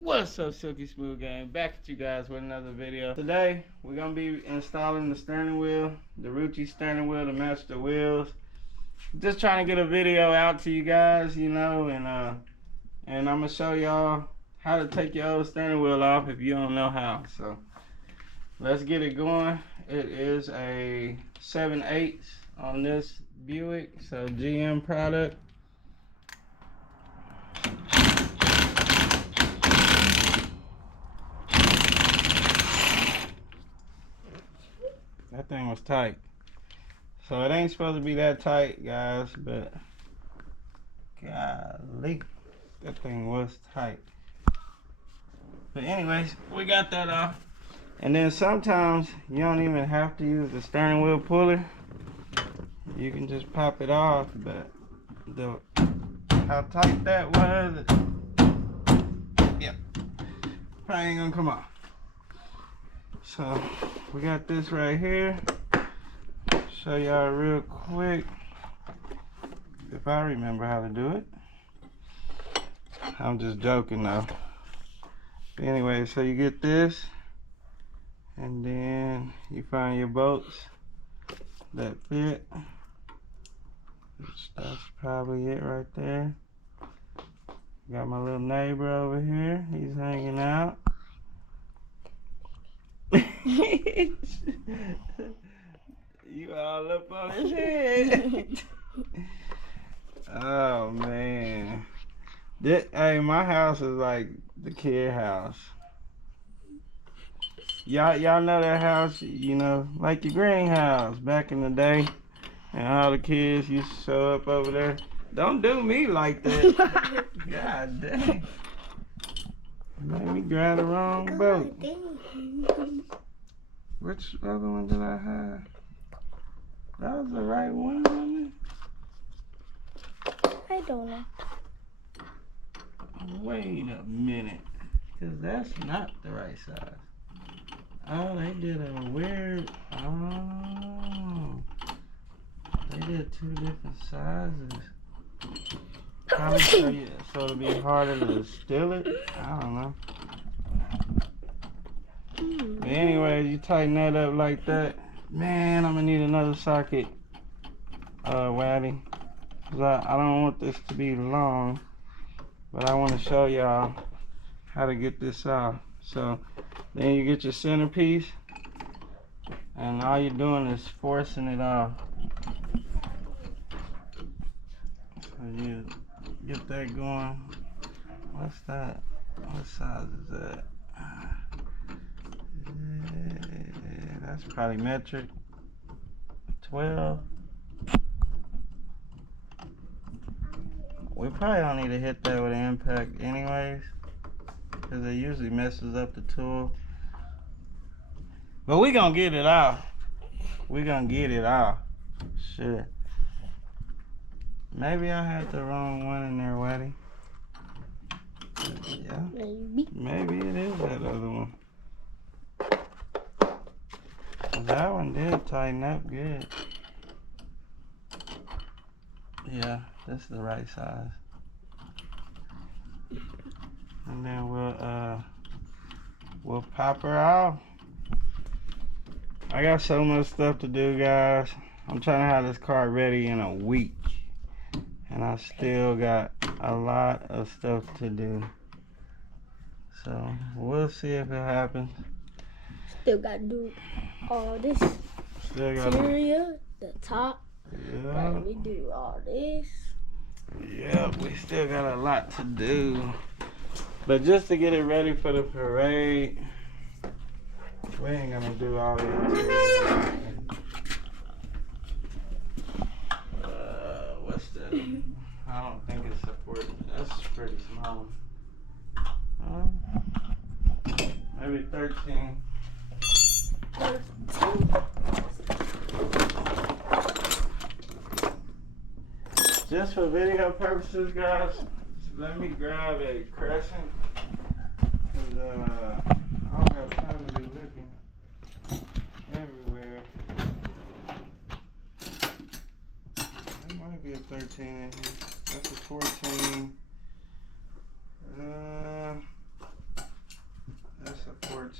What's up, Silky Smooth Gang? Back at you guys with another video. Today, we're going to be installing the steering wheel, the Rucci steering wheel to match the wheels. Just trying to get a video out to you guys, you know, and I'm going to show y'all how to take your old steering wheel off if you don't know how. So, let's get it going. It is a 7/8 on this Buick, so GM product. That thing was tight. So it ain't supposed to be that tight, guys, but golly, that thing was tight. But anyways, we got that off. And then sometimes you don't even have to use the steering wheel puller. You can just pop it off, but how tight that was, yeah, probably ain't gonna come off. So we got this right here. Show y'all real quick if I remember how to do it. I'm just joking though. But anyway, so you get this, and then you find your bolts that fit. That's probably it right there. Got my little neighbor over here. He's hanging out. You all up on his head. Oh man. Hey, my house is like the kid house. Y'all know that house, you know, like your granny house back in the day. And all the kids used to show up over there. Don't do me like that. God dang. Made me grab the wrong boat. Which other one did I have? That was the right one, wasn't it? I don't know. Wait a minute. Because that's not the right size. Oh, they did a weird... Oh. They did two different sizes. Probably so it'll be harder to steal it? I don't know. But anyway, you tighten that up like that. Man, I'm gonna need another socket, Waddy. Cause I don't want this to be long, but I want to show y'all how to get this off. So then you get your centerpiece, and all you're doing is forcing it off. So you get that going. What's that? What size is that? That's probably metric 12. We probably don't need to hit that with an impact anyways, because it usually messes up the tool. But we gonna get it off. We gonna get it off. Sure. Maybe I had the wrong one in there, Waddy. Yeah. Maybe it is that other one. That one did tighten up good. Yeah, this is the right size. And then we'll pop her off. I got so much stuff to do, guys. I'm trying to have this car ready in a week. And I still got a lot of stuff to do. So we'll see if it happens. Still gotta do all this. Still got interior, the top. Yeah. Gotta redo all this. Yeah, we still got a lot to do. But just to get it ready for the parade, we ain't gonna do all the interior. What's that? I don't think it's supported. That's pretty small. Maybe 13. Just for video purposes, guys, let me grab a crescent. Cause I don't have time to be looking everywhere. There might be a 13 in here. That's a 14.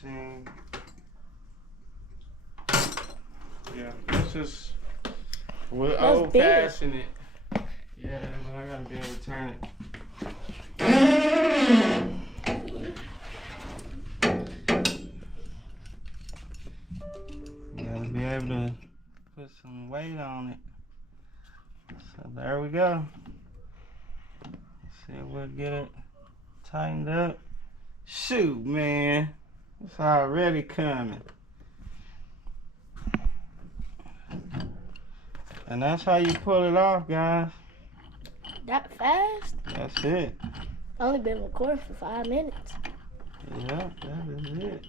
14. Yeah, this is we're old fashioned it. Yeah, but I gotta be able to turn it. You gotta be able to put some weight on it. So there we go. Let's see if we'll get it tightened up. Shoot, man. It's already coming. And that's how you pull it off, guys. That fast? That's it. I only been recording for 5 minutes. Yep, that is it.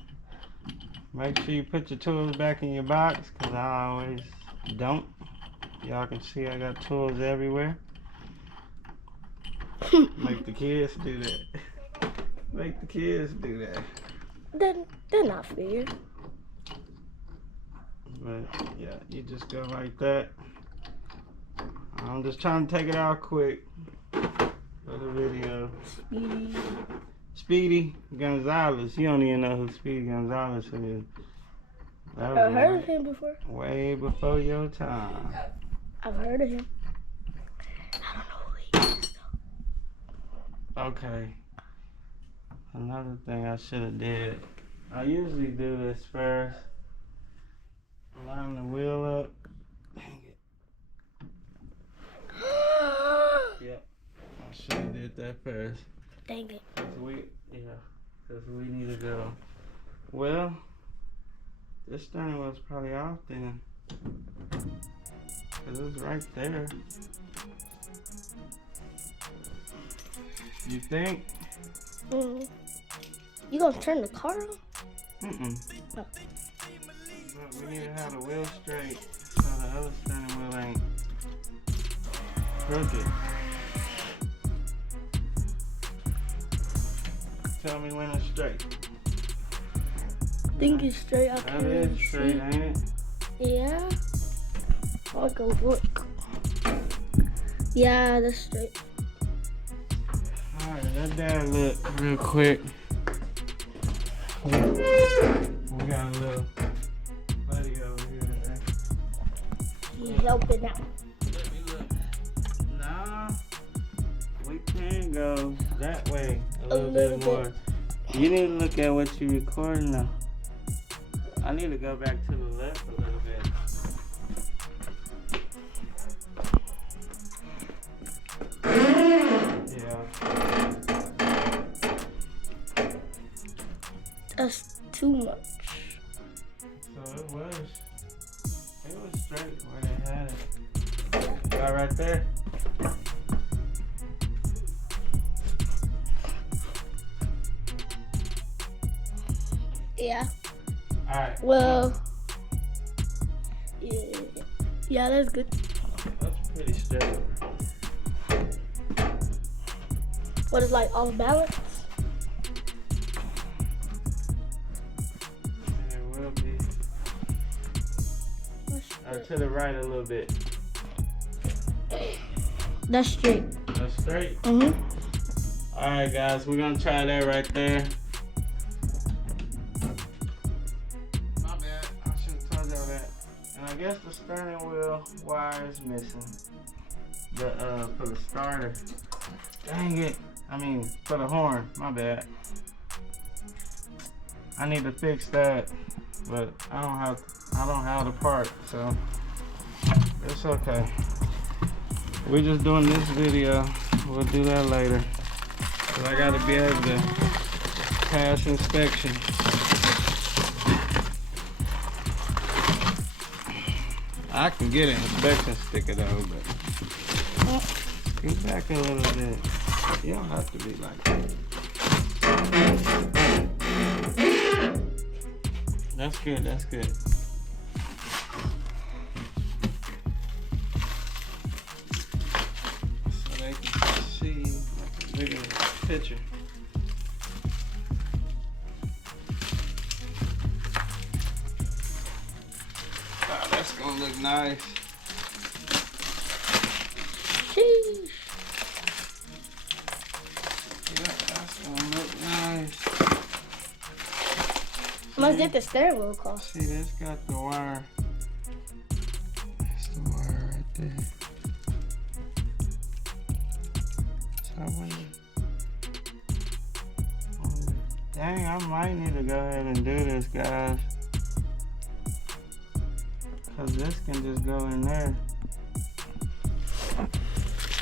Make sure you put your tools back in your box, because I always don't. Y'all can see I got tools everywhere. Make the kids do that. Make the kids do that. They're not fair. But yeah, you just go like that. I'm just trying to take it out quick for the video. Speedy Gonzalez. You don't even know who Speedy Gonzalez is. That was I've heard of him before. way before your time. I've heard of him. I don't know who he is though. Okay. Another thing I should have did. I usually do this first. Line the wheel up. Dang it. Yep. I should have did that first. Dang it. Cause we need to go. Well, this steering wheel's probably off then. Cause it was right there. You think? You gonna turn the car on? Mm-mm. Oh. But we need to have the wheel straight so the other steering wheel ain't crooked. Tell me when it's straight. Think it's straight. I That can't is really straight, see. ain't it? Yeah. I'll go look. Yeah, that's straight. Alright, let Dad look real quick. We got a little buddy over here today. He helping out. Let me look. Nah, we can go that way a little bit more. You need to look at what you're recording now. I need to go back to the left a little bit. Yeah. That's too much. So it was straight where they had it. Got right there. Yeah. Alright. Well. Yeah, that's good. That's pretty straight. What is like off balance? It will be. Or to the right a little bit. That's straight. That's straight. Mm-hmm. Alright guys, we're gonna try that right there. My bad, I should have told y'all that. And I guess the steering wheel wire is missing. For the starter. Dang it. I mean, for the horn, my bad. I need to fix that, but I don't have the part, so it's okay. We're just doing this video. We'll do that later. Cause I gotta be able to pass inspection. I can get an inspection sticker though, but scoot back a little bit. You don't have to be like that. That's good, that's good. So they can see like a bigger picture. Wow, that's gonna look nice. Sheesh. Yeah, that's gonna look nice. much did the steering wheel cost? See, this got the wire. That's the wire right there. So I wonder. Dang, I might need to go ahead and do this, guys. Cause this can just go in there.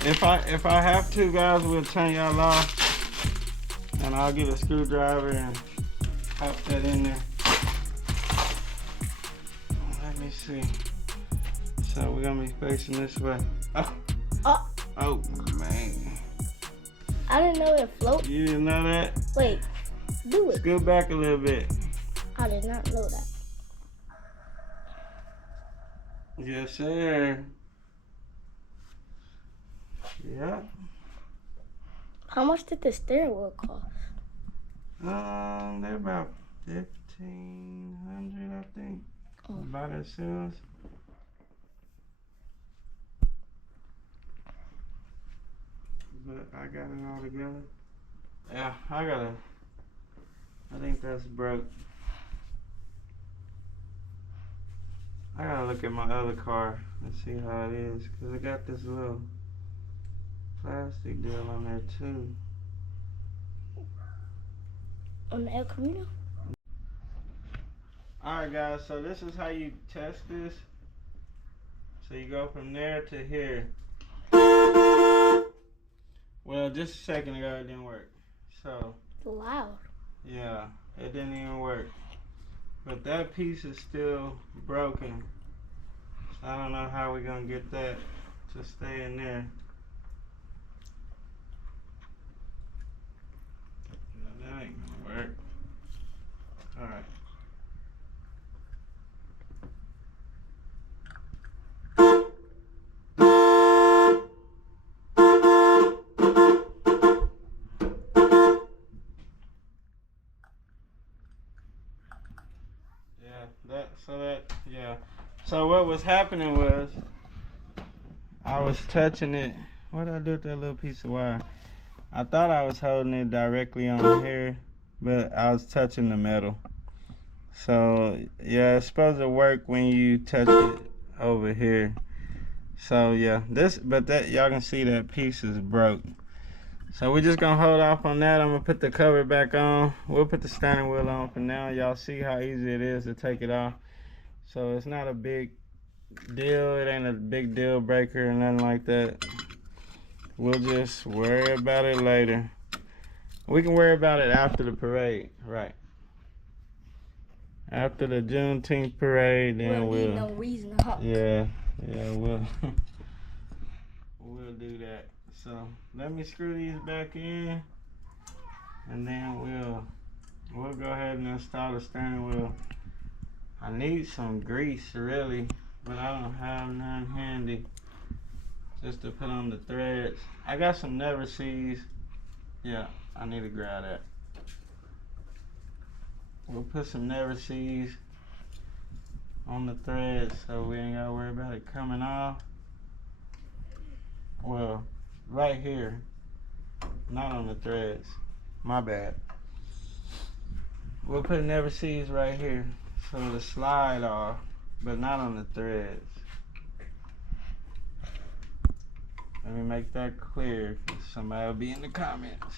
If I have to, guys, we'll turn y'all off, and I'll get a screwdriver and pop that in there. Let me see. So we're gonna be facing this way. Oh man. I didn't know it floated. You didn't know that? Wait, do it. Scoot back a little bit. I did not know that. Yes, sir. Yeah. How much did the steering wheel cost? They're about 1,500, I think. By themselves. But I got it all together. Yeah, I think that's broke. I gotta look at my other car and see how it is, cause it got this little plastic deal on there too. On the El Camino? Alright guys, so this is how you test this. So you go from there to here. Well, just a second ago it didn't work. So It's loud. yeah, it didn't even work. But that piece is still broken. So I don't know how we're gonna get that to stay in there. No, that ain't gonna work. Alright. So what was happening was, I was touching it. What did I do with that little piece of wire? I thought I was holding it directly on here, but I was touching the metal. So yeah, it's supposed to work when you touch it over here. So yeah, but y'all can see that piece is broke. So we're just gonna hold off on that. I'm gonna put the cover back on. We'll put the steering wheel on for now. Y'all see how easy it is to take it off. So it's not a big deal. It ain't a big deal breaker or nothing like that. We'll just worry about it later. We can worry about it after the parade, right? After the Juneteenth parade, then we'll. No reason to hop. Yeah, we'll we'll do that. So let me screw these back in, and then we'll go ahead and install the steering wheel. I need some grease really, but I don't have none handy just to put on the threads. I got some never sees. Yeah, I need to grab that. We'll put some never sees on the threads so we ain't gotta worry about it coming off. Well, right here, not on the threads. My bad. We'll put never sees right here so it'll slide off, but not on the threads. Let me make that clear, because somebody will be in the comments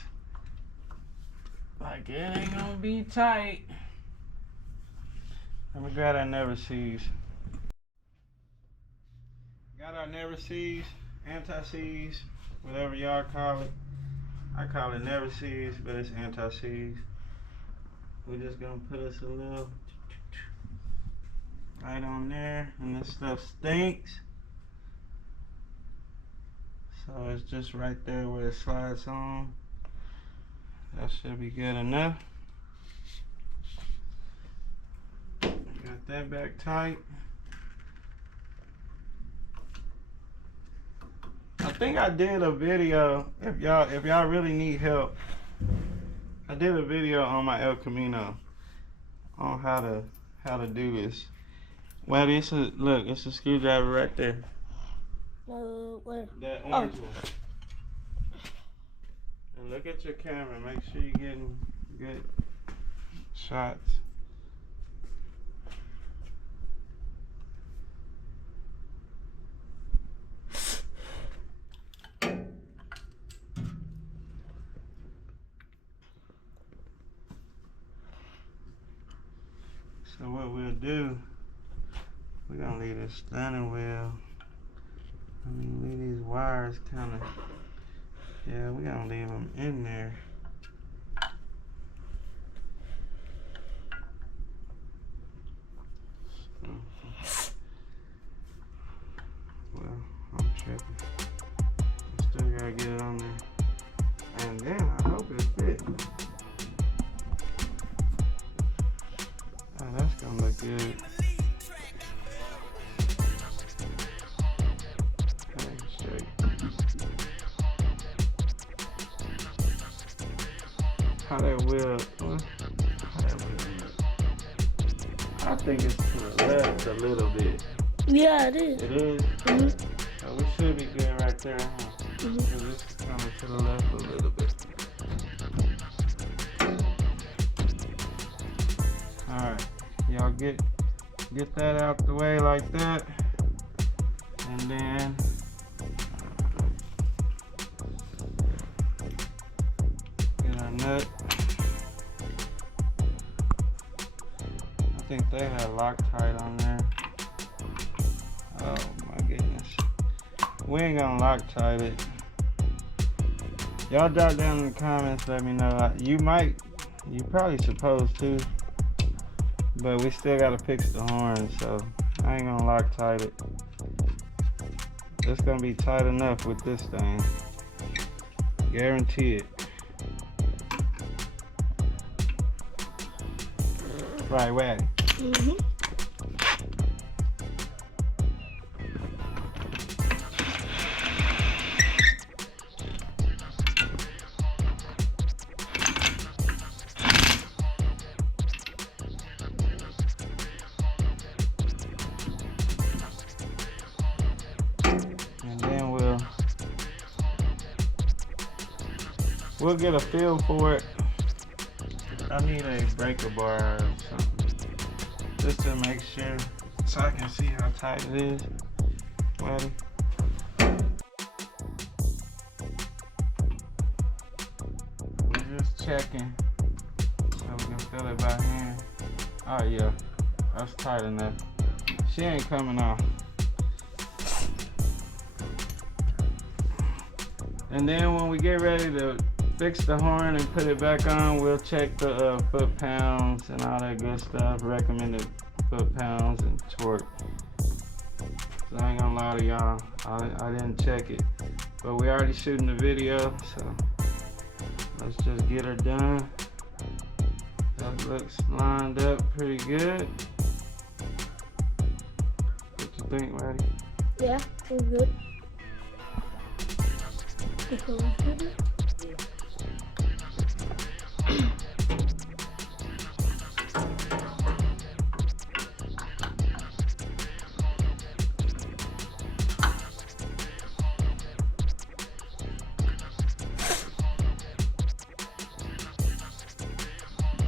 like, it ain't gonna be tight. Let me grab that never sees. Got our never sees, anti-seize, whatever y'all call it. I call it never sees, but it's anti-seize. We're just gonna put us a little right on there, and this stuff stinks. So it's just right there where it slides on. That should be good enough. Got that back tight. I think I did a video, if y'all really need help. I did a video on my El Camino on how to do this. Well, it's a screwdriver right there. Where? That orange one. And look at your camera. Make sure you're getting good shots. So what we'll do, we're gonna leave this steering wheel. I mean, leave these wires kind of. Yeah, we're gonna leave them in there. Well, I'm tripping. I still gotta get it on there. And then I hope it fits. Oh, that's gonna look good. Okay, straight. How that wheel? How that wheel look? I think it's to the left a little bit. Yeah, it is. It is? Mhm. So we should be good right there, huh? Mhm. Because it's coming to the left a little bit. Alright, y'all get that out the way like that. And then get our nut. I think they had Loctite on there. Oh my goodness. We ain't gonna Loctite it. Y'all drop down in the comments, let me know. You probably supposed to. But we still gotta fix the horn, so I ain't gonna Loctite it. It's gonna be tight enough with this thing. Guarantee it. Right, Waddy? Mhm. And then we'll get a feel for it. I need a breaker bar or something, just to make sure, so I can see how tight it is. Waddy? We're just checking, so we can feel it by hand. Oh yeah, that's tight enough. She ain't coming off. And then when we get ready to fix the horn and put it back on, we'll check the foot pounds and all that good stuff, recommended foot pounds and torque. So I ain't gonna lie to y'all, I didn't check it, but we already shooting the video, so let's just get her done. That looks lined up pretty good. What you think, Waddy? Yeah, it's good. It's all good.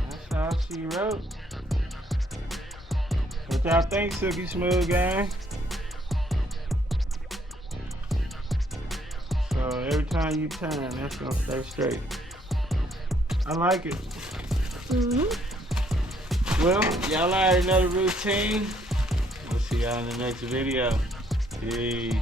That's how she wrote. What y'all think, Silky Smooth gang? So every time you turn, that's gonna stay straight. I like it. Mhm. Well, y'all already know the routine. We'll see y'all in the next video. Peace.